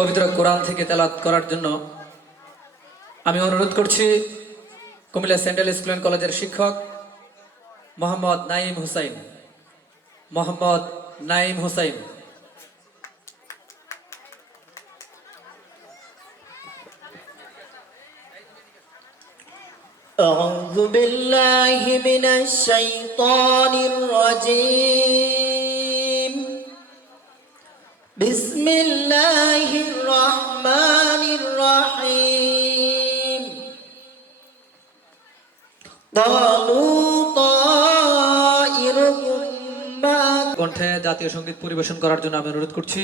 পবিত্র কোরআন থেকে তেলাওয়াত করার জন্য আমি অনুরোধ করছি কুমিল্লা সেন্ট্রাল স্কুল অ্যান্ড কলেজের শিক্ষক মোহাম্মদ নাঈম হুসাইন। মোহাম্মদ নাঈম হুসাইন। أعوذ بالله من الشيطان الرجيم. بسم الله الرحمن الرحيم. قالوا طائركم معكم. কণ্ঠে জাতীয় সঙ্গীত পরিবেশন করার জন্য আমি অনুরোধ করছি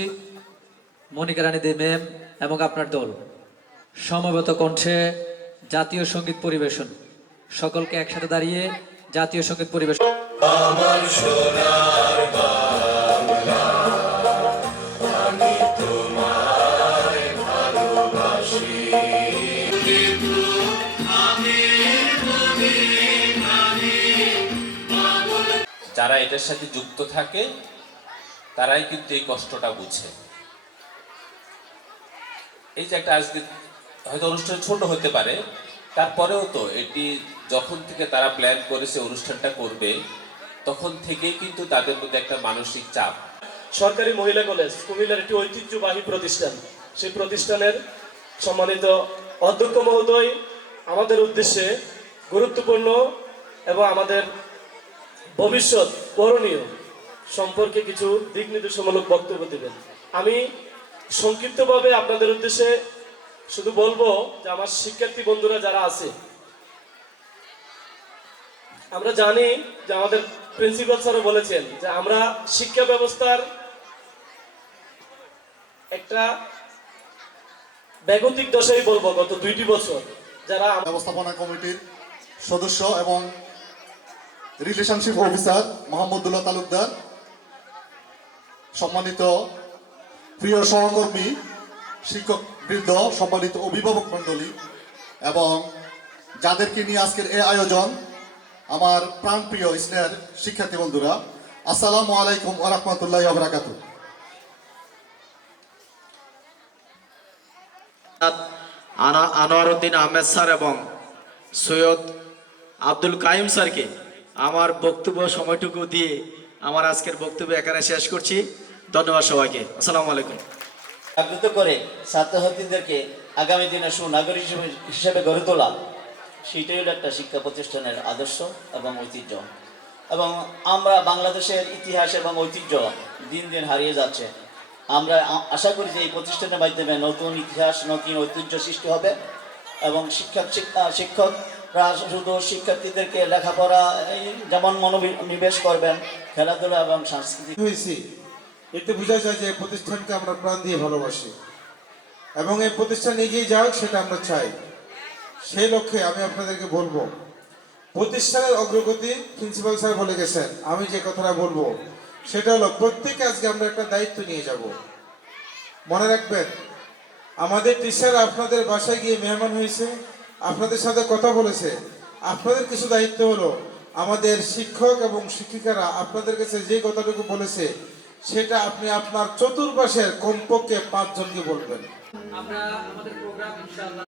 মনিকা রানী দে ম্যাম এবং আপনার দল। সমবেত কণ্ঠে জাতীয় সঙ্গীত পরিবেশন, সকলকে একসাথে দাঁড়িয়ে জাতীয় সঙ্গীত পরিবেশন। আমার সোনার বাংলা, আমি তোমায় ভালোবাসি। যারা এটার সাথে যুক্ত থাকে তারাই কিন্তু এই কষ্টটা বুঝে। এই যে একটা আজকে হয়তো অনুষ্ঠান ছোট হতে পারে, তারপরেও তো এটি যখন থেকে তারা প্ল্যান করেছে অনুষ্ঠানটা করবে, তখন থেকেই কিন্তু তাদের মধ্যে একটা মানসিক চাপ। সরকারি মহিলা কলেজ কুমিল্লার একটি ঐতিহ্যবাহী প্রতিষ্ঠান। সেই প্রতিষ্ঠানের সম্মানিত অধ্যক্ষ মহোদয় আমাদের উদ্দেশ্যে গুরুত্বপূর্ণ এবং আমাদের ভবিষ্যৎ করণীয় সম্পর্কে কিছু দিক নির্দেশমূলক বক্তব্য দেবেন। আমি সংক্ষিপ্তভাবে আপনাদের উদ্দেশ্যে শুধু বলবো যে আমার শিক্ষার্থী বন্ধুরা যারা আছে, আমরা জানি যে আমাদের প্রিন্সিপাল স্যারও বলেছেন যে আমরা শিক্ষা ব্যবস্থার একটা বেগতিক দশাই বলবো গত 2টি বছর। যারা ব্যবস্থাপনা কমিটির সদস্য এবং রিলেশনশিপ অফিসার মোহাম্মদুল্লাহ তালুকদার, সম্মানিত প্রিয় সহকর্মী শিক্ষক বৃন্দ, সম্মানিত অভিভাবক মণ্ডলী এবং যাদেরকে নিয়ে আজকের এই আয়োজন, আমার প্রাণপ্রিয় স্নেহের শিক্ষার্থী বন্ধুরা, আসসালামু আলাইকুম ওয়া রাহমাতুল্লাহি ওয়া বারাকাতুহু। আনোয়ারউদ্দিন আহমেদ স্যার এবং সৈয়দ আব্দুল কাইম স্যারকে আমার বক্তব্য সময়টুকু দিয়ে আমার আজকের বক্তব্য এখানে শেষ করছি। ধন্যবাদ সবাইকে। আসসালামু আলাইকুম। জাগ্রত করে ছাত্রছাত্রীদেরকে আগামী দিনে সুনাগরিক হিসেবে গড়ে তোলা, সেটাই হলো একটা শিক্ষা প্রতিষ্ঠানের আদর্শ এবং ঐতিহ্য। এবং আমরা বাংলাদেশের ইতিহাস এবং ঐতিহ্য দিন দিন হারিয়ে যাচ্ছে। আমরা আশা করি যে এই প্রতিষ্ঠানের মাধ্যমে নতুন ইতিহাস, নতুন ঐতিহ্য সৃষ্টি হবে এবং শিক্ষকরা শুধু শিক্ষার্থীদেরকে লেখাপড়া যেমন মনোনিবেশ করবেন, খেলাধুলা এবং সাংস্কৃতিক হয়েছি, এতে বোঝা যায় যে প্রতিষ্ঠানকে আমরা প্রাণ দিয়ে ভালোবাসি এবং এই প্রতিষ্ঠান এগিয়ে যাক সেটা আমরা চাই। সেই লক্ষ্যে আমি আপনাদেরকে বলবো, প্রতিষ্ঠানের অগ্রগতি প্রিন্সিপাল স্যার বলে গেছেন, আমি যে কথাটা বলবো সেটা হলো প্রত্যেকে আজকে আমরা একটা দায়িত্ব নিয়ে যাব। মনে রাখবেন, আমাদের টিচার আপনাদের বাসায় গিয়ে মেহমান হয়েছে, আপনাদের সাথে কথা বলেছে। আপনাদের কিছু দায়িত্ব হলো আমাদের শিক্ষক এবং শিক্ষিকারা আপনাদের কাছে যে কথাটুকু বলেছে সেটা আপনি আপনার চতুর্পাশের কমপক্ষে 5 জনকে বলবেন। আমরা আমাদের প্রোগ্রাম ইনশাআল্লাহ